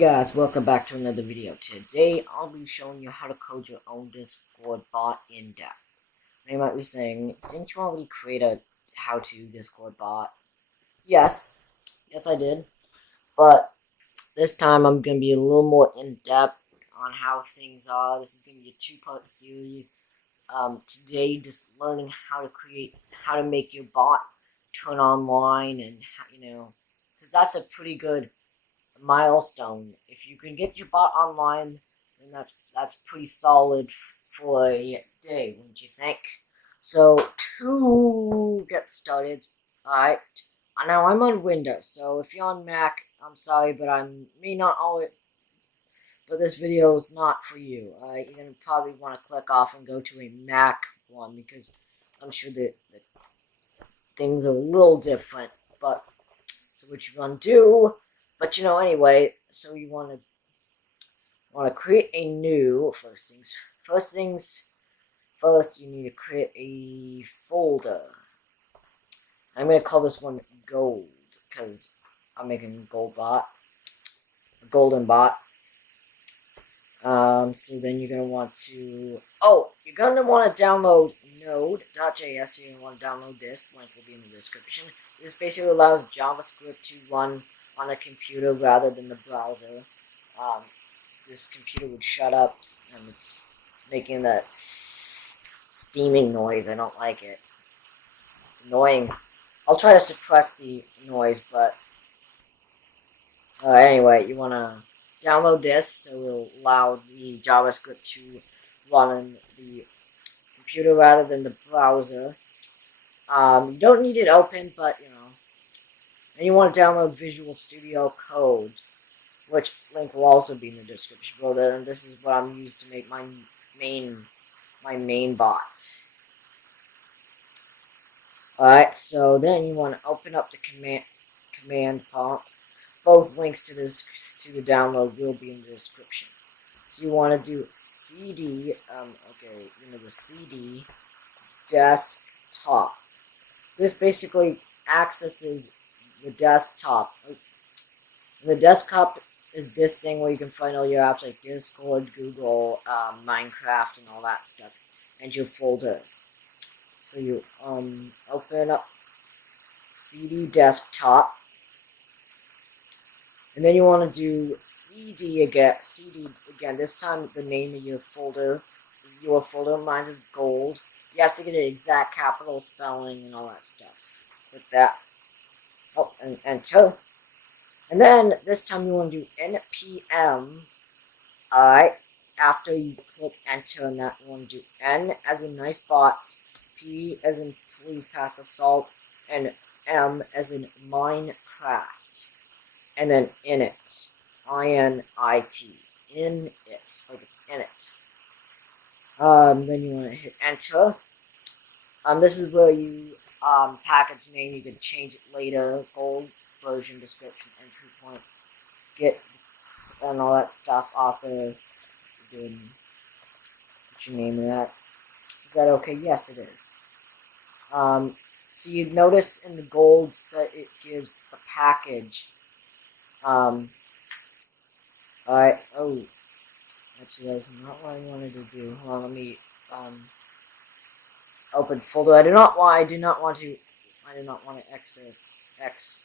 Hey guys, welcome back to another video. Today I'll be showing you how to code your own Discord bot in depth. Now you might be saying, didn't you already create a how-to Discord bot? Yes, I did. But this time I'm going to be a little more in depth on how things are. This is going to be a two-part series. Today just learning how to make your bot turn online and because that's a pretty good milestone. If you can get your bot online, then that's pretty solid for a day, wouldn't you think? So to get started, alright. Now I'm on Windows, so if you're on Mac, I'm sorry, but I may not always. But this video is not for you. You're gonna probably want to click off and go to a Mac one because I'm sure that things are a little different. But so what you're gonna do? But anyway, so you want to create a new first things first. You need to create a folder. I'm gonna call this one gold because I'm making a golden bot. So then you're gonna want to download node.js. So you're gonna want to download this. Link will be in the description. This basically allows JavaScript to run on a computer rather than the browser. This computer would shut up, and it's making that steaming noise. I don't like it. It's annoying. I'll try to suppress the noise, but anyway, you want to download this, so it will allow the JavaScript to run on the computer rather than the browser. You don't need it open, but and you want to download Visual Studio Code, which link will also be in the description below. And this is what I'm used to make my main bot. Alright, so then you want to open up the command prompt. Both links to the download will be in the description. So you want to do cd the cd desktop. This basically accesses the desktop. The desktop is this thing where you can find all your apps like Discord, Google, Minecraft, and all that stuff, and your folders. So you open up CD desktop, and then you want to do CD again. This time the name of your folder. Mine is gold. You have to get an exact capital spelling and all that stuff. With that. Oh, and enter. And then this time you want to do npm. Alright. After you click enter on that, you want to do N as in nice bot, P as in please pass the salt, and M as in Minecraft. And then init. I-N-I-T. In it. Like it's in it. Then you want to hit enter. This is where you package name. You can change it later. Gold version description entry point. Get and all that stuff off of. What's your name of that? Is that okay? Yes, it is. So you notice in the golds that it gives a package. Alright. Oh, actually, that's not what I wanted to do. Hold on, let me open folder. I do not want to access X.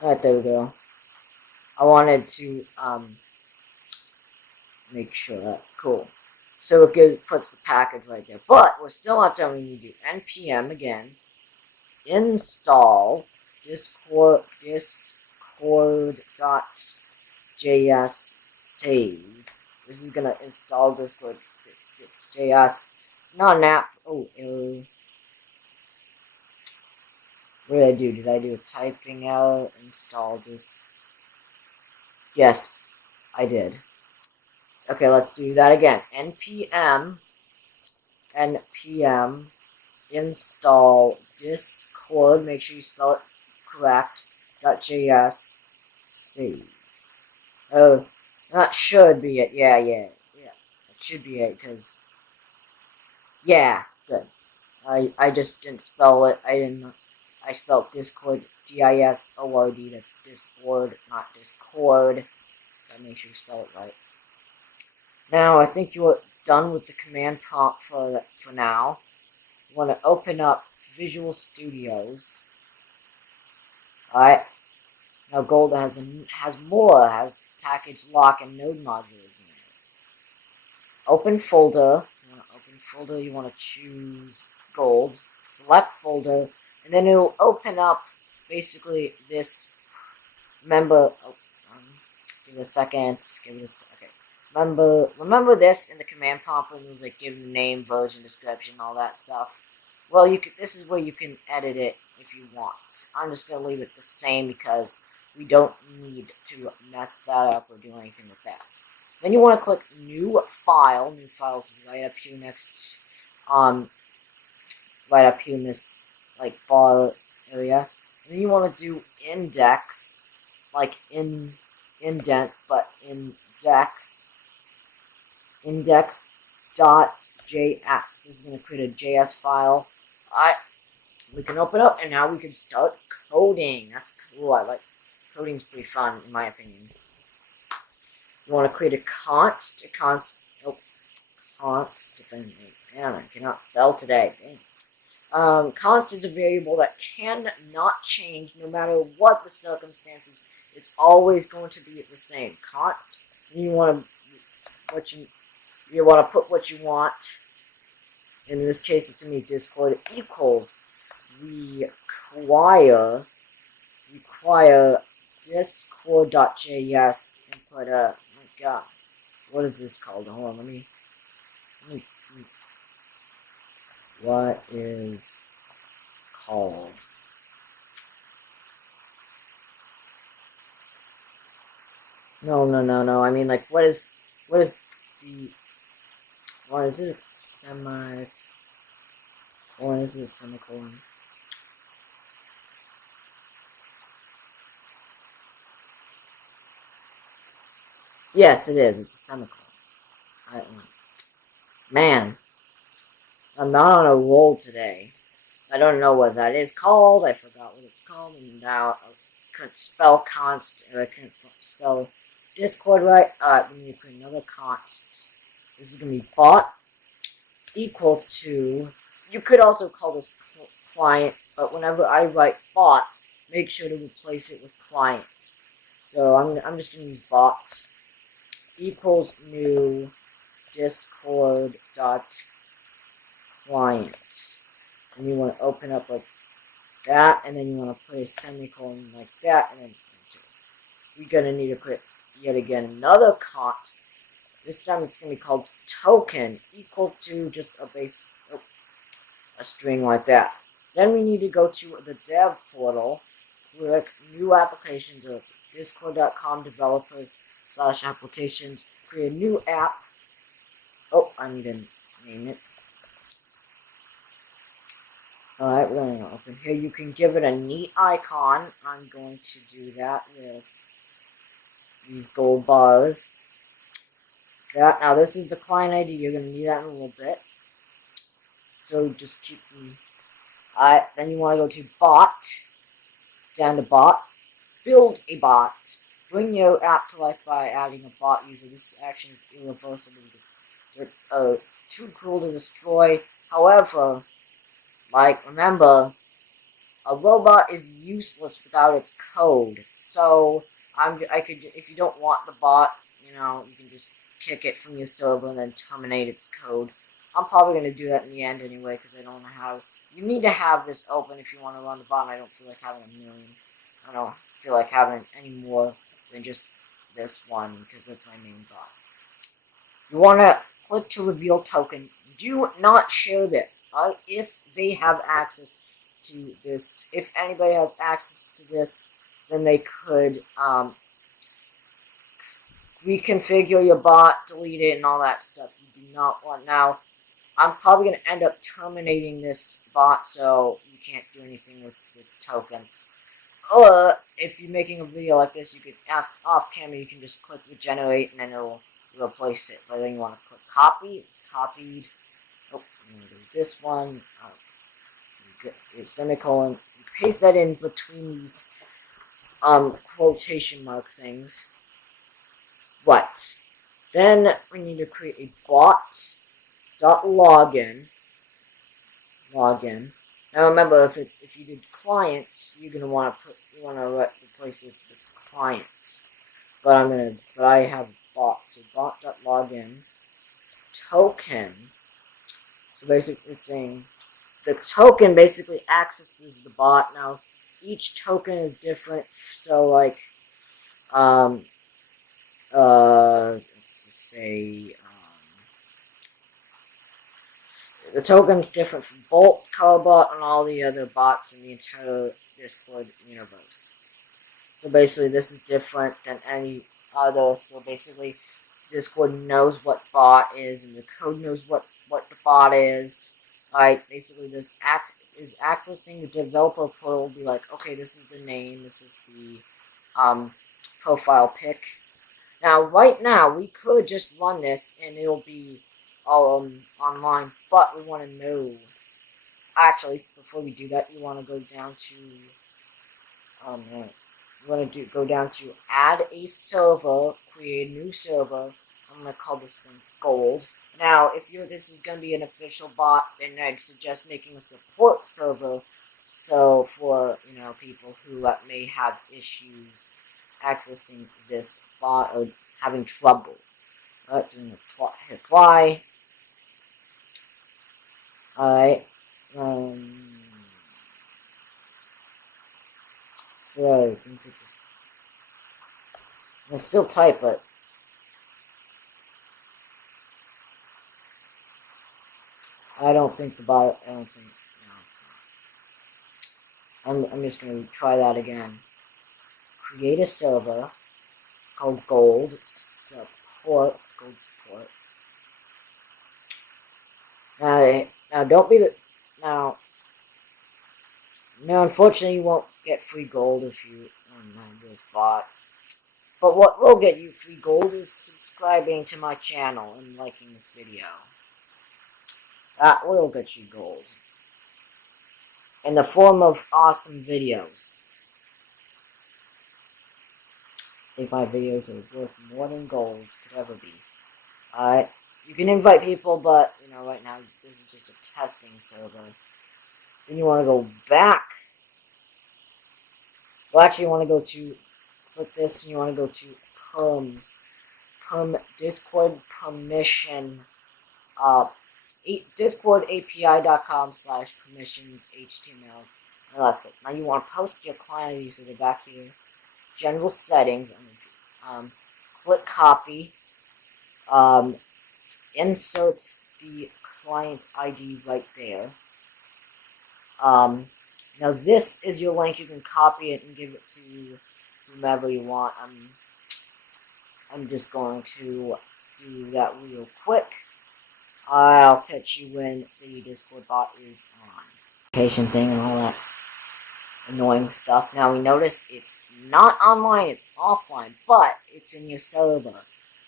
Alright, there we go. I wanted to make sure that cool. So it puts the package right there. But we're still not done. We need to do npm again. Install discord.js save. This is gonna install discord.js. It's not an app. Oh, error. What did I do? Did I do a typing error? Install this. Yes, I did. Okay, let's do that again. npm install discord. Make sure you spell it correct. .js save. Oh, that should be it. Yeah. It should be it because yeah, good. I just didn't spell it. I I spelled Discord, D-I-S-O-R-D. That's Discord, not Discord. Gotta make sure you spell it right. Now, I think you're done with the command prompt for now. You want to open up Visual Studios. Alright. Now, Gold has package lock and node modules in it. Open folder. You want to choose Gold. Select folder. And then it'll open up basically this member. Give it a second. Okay. Remember this in the command prompt when it was like give the name, version, description, all that stuff. Well, this is where you can edit it if you want. I'm just gonna leave it the same because we don't need to mess that up or do anything with that. Then you want to click New File. New File's right up here next, right up here in this like bar area. And then you want to do index, like indent, but index.js. This is going to create a JS file. We can open up, and now we can start coding. That's cool. Coding's pretty fun, in my opinion. You want to create a const. Man, I cannot spell today. Dang. Const is a variable that cannot change no matter what the circumstances. It's always going to be the same. Const. You want to put what you want. In this case, it's going to be Discord equals require discord.js and put a, oh my god, what is this called? Hold on, let me what is called? No. I mean, like, what is it? Semicolon? Yes, it is. It's a semicolon. Man, I'm not on a roll today. I don't know what that is called. I forgot what it's called. And now I couldn't spell const, or I couldn't spell Discord right. We need to put another const. This is going to be bot equals to. You could also call this client, but whenever I write bot, make sure to replace it with client. So I'm just going to use bot equals new Discord dot client. And you want to open up like that, and then you want to put a semicolon like that, and then enter. We're going to need to put yet again another const. This time it's going to be called token equal to just a string like that. Then we need to go to the dev portal, click new applications, or it's discord.com developers/applications, create a new app. Oh, I need to name it. Alright, we're going to open here. You can give it a neat icon. I'm going to do that with these gold bars. Now this is the client ID. You're going to need that in a little bit. So just keep them. Alright, then you want to go to bot. Down to bot. Build a bot. Bring your app to life by adding a bot user. This action is irreversible because they're too cruel to destroy. However, remember, a robot is useless without its code. So if you don't want the bot, you can just kick it from your server and then terminate its code. I'm probably going to do that in the end anyway, because I don't know how. You need to have this open if you want to run the bot, and I don't feel like having a million. I don't feel like having any more than just this one, because that's my main bot. You want to click to reveal token. Do not share this. If they have access to this, if anybody has access to this, then they could reconfigure your bot, delete it, and all that stuff. You do not want. Now, I'm probably going to end up terminating this bot, so you can't do anything with the tokens. Or, if you're making a video like this, you can, off camera, you can just click regenerate, and then it'll replace it. But then you want to click copy. It's copied. Oh, I'm going to do this one. Semicolon. paste that in between these quotation mark things. What? Then we need to create a bot.login. Login. Now remember, if you did client, you're gonna want to replace this with client. But I have bot, so bot.login token. So basically, it's saying the token basically accesses the bot. Now each token is different. So like, let's just say, the token's different from Bolt, Colobot, and all the other bots in the entire Discord universe. So basically, this is different than any other. So basically, Discord knows what bot is, and the code knows what the bot is. Like, basically, this is accessing the developer portal. Will be like, okay, this is the name, this is the profile pic. Now, right now, we could just run this, and it'll be online. But we want to know. Actually, before we do that, you want to go down to you want to go down to add a server, create a new server. I'm going to call this one Gold. Now, if this is going to be an official bot, then I'd suggest making a support server. So for people who may have issues accessing this bot or having trouble. Alright, so we're going to hit apply. Alright. So things like this. It's still tight, but I don't think the bot. I don't think. No, I'm just gonna try that again. Create a server called Gold Support. Gold Support. Now don't be the now. No, unfortunately, you won't get free gold if you run this bot. But what will get you free gold is subscribing to my channel and liking this video. That will get you gold. In the form of awesome videos. I think my videos are worth more than gold could ever be. Alright. You can invite people, but, right now, this is just a testing server. Then you want to go back. Well, actually, you want to go to, click this, and you want to go to perms. Discord permission, discordapi.com/permissions.html. Now that's it. Now you want to post your client ID, so go back here, general settings, click copy, insert the client ID right there. Now this is your link. You can copy it and give it to whomever you want. I'm just going to do that real quick. I'll catch you when the Discord bot is on. Location thing and all that annoying stuff. Now we notice it's not online, it's offline, but it's in your server.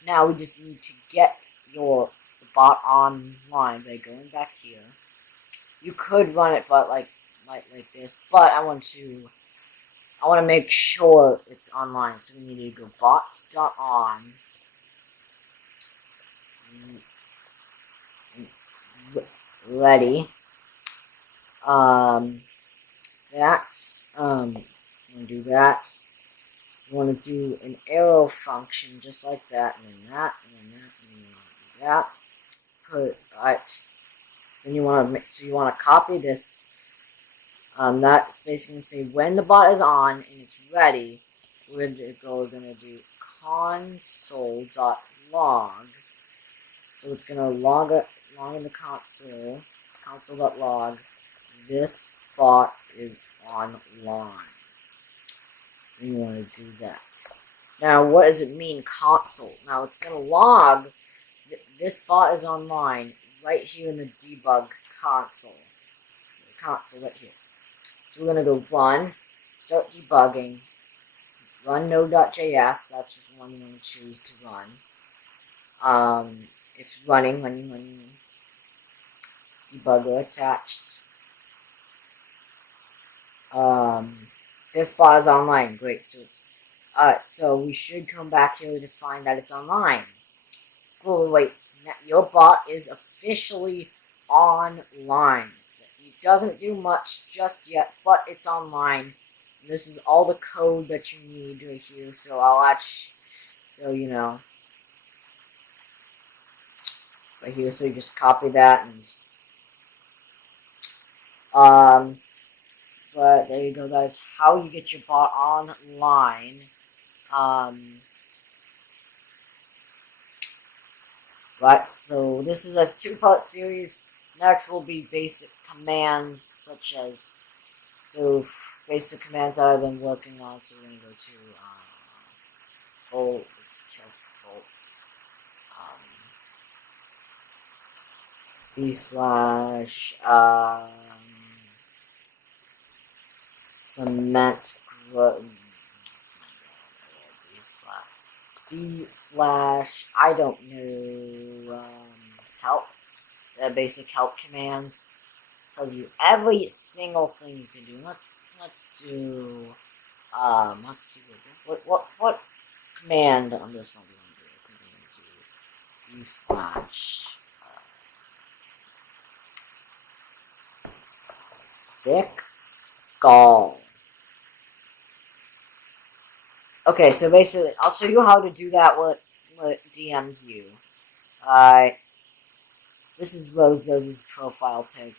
Now we just need to get the bot online by going back here. You could run it, but like this. But I want to make sure it's online, so we need to go bot.on. Ready. I'm gonna do that. You want to do an arrow function just like that, and then that, and then that, and then you want to do that. Then you want to copy this. That's basically going to say when the bot is on and it's ready, we're gonna do console.log. So it's gonna log in the console.log. This bot is online. You want to do that. Now, what does it mean, console? Now, it's going to log this bot is online right here in the debug console. The console right here. So we're going to go run, start debugging, run node.js. That's the one you want to choose to run. It's running. Debugger attached. This bot is online. Great. So it's so we should come back here to find that it's online. Oh wait, your bot is officially online. It doesn't do much just yet, but it's online. This is all the code that you need right here. So I'll actually, so you know, right here. So you just copy that and But there you go, guys. How you get your bot online. Right, so this is a two-part series. Next will be basic commands, such as, basic commands that I've been working on. So we're going to go to, bolt, it's chest bolts, b slash, cement, b slash, I don't know, help, the basic help command. Tells you every single thing you can do. Let's do let's see what command on this one we want to do. B slash thick skull. Okay, so basically I'll show you how to do that what DMs you. This is Rose's profile pic.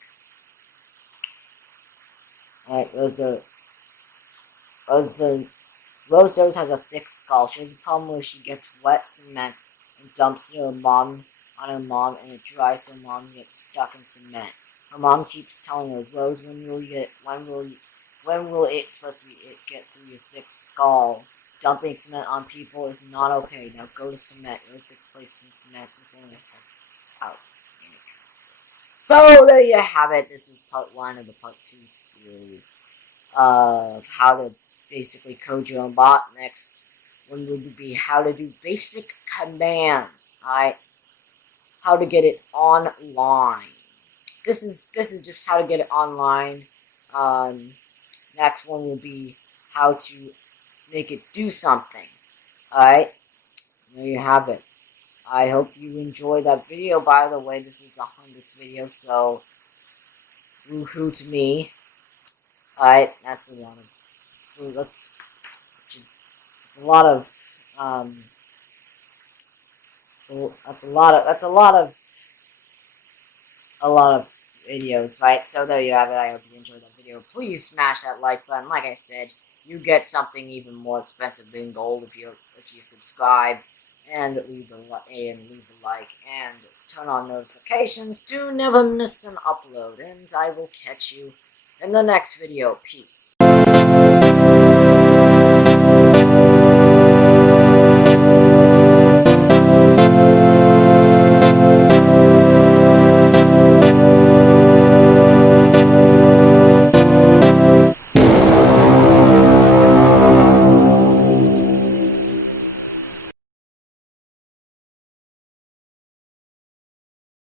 Alright, Rose has a thick skull. She has a problem where she gets wet cement and dumps it on her mom, and it dries, so mom gets stuck in cement. Her mom keeps telling her, Rose, when will it supposed to be get through your thick skull? Dumping cement on people is not okay. Now go to cement. Rose gets placed in cement within her head out. So there you have it. This is part 1 of the part 2 series of how to basically code your own bot. Next one would be how to do basic commands. Alright, how to get it online. This is just how to get it online. Next one will be how to make it do something. Alright, there you have it. I hope you enjoyed that video. By the way, this is the 100th video, so woohoo to me. Alright, that's a lot of, it's a lot of, that's a lot of videos, right? So there you have it. I hope you enjoyed that video. Please smash that like button. Like I said, you get something even more expensive than gold if you subscribe and leave a like and turn on notifications to never miss an upload. And I will catch you in the next video. Peace.